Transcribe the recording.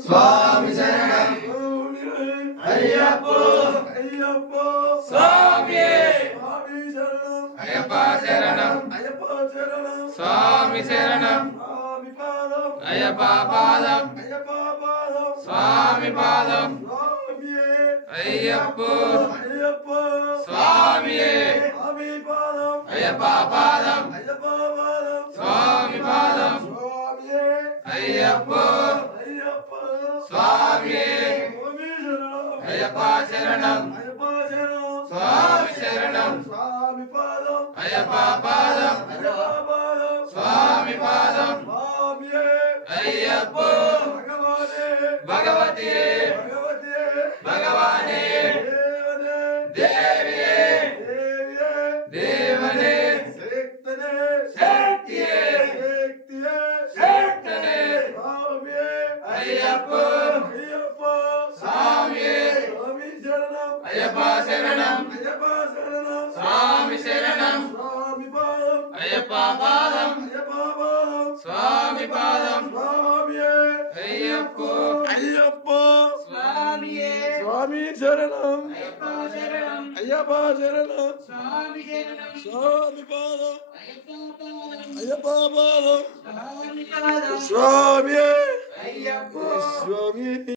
స్వామి శరణం అయ్యప్పో అయ్యప్పో స్వామి స్వామి శరణం అయ్యప్ప శరణం అయ్యప్ప శరణం స్వామి శరణం స్వామి పాదం అయ్యప్ప పాదం అయ్యప్ప పాదం స్వామి పాదం స్వామియే అయ్యప్పో అయ్యప్ప స్వామియే స్వామి పాదం అయ్యప్ప పాదం అయ్యప్ప పాదం స్వామి పాదం స్వామియే అయ్యప్పో అయ్యప్ప స్వామియే స్వామి శరణం అయ్యప్ప శరణం అయ్యప్ప శరణం స్వామి శరణం స్వామి పాదం అయ్యప్ప పాదం అయ్యప్ప పాదం స్వామి పాదం స్వామియే అయ్యప్పో భగవానే భగవతియే భగవతియే భగవానే దేవనే దేవియే దేవియే దేవనే శక్తనే శక్తియే శక్తియే శక్తనే స్వామియే అయ్యప్పో అయ్యప్ప స్వామియే స్వామి శరణం అయ్యప్ప శరణం అయ్యప్ప శరణం స్వామి శరణం స్వామి పాదం అయ్యప్ప పాదం అయ్యప్ప పాదం స్వామి పాదం స్వామియే అయ్యప్పో అయ్యప్ప స్వామియే స్వామి శరణం అయ్యప్ప శరణం అయ్యప్ప శరణం స్వామి శరణం స్వామి పాదం అయ్యప్ప పాదం అయ్యప్ప పాదం స్వామి పాదం స్వామియే అయ్యప్పో స్వామి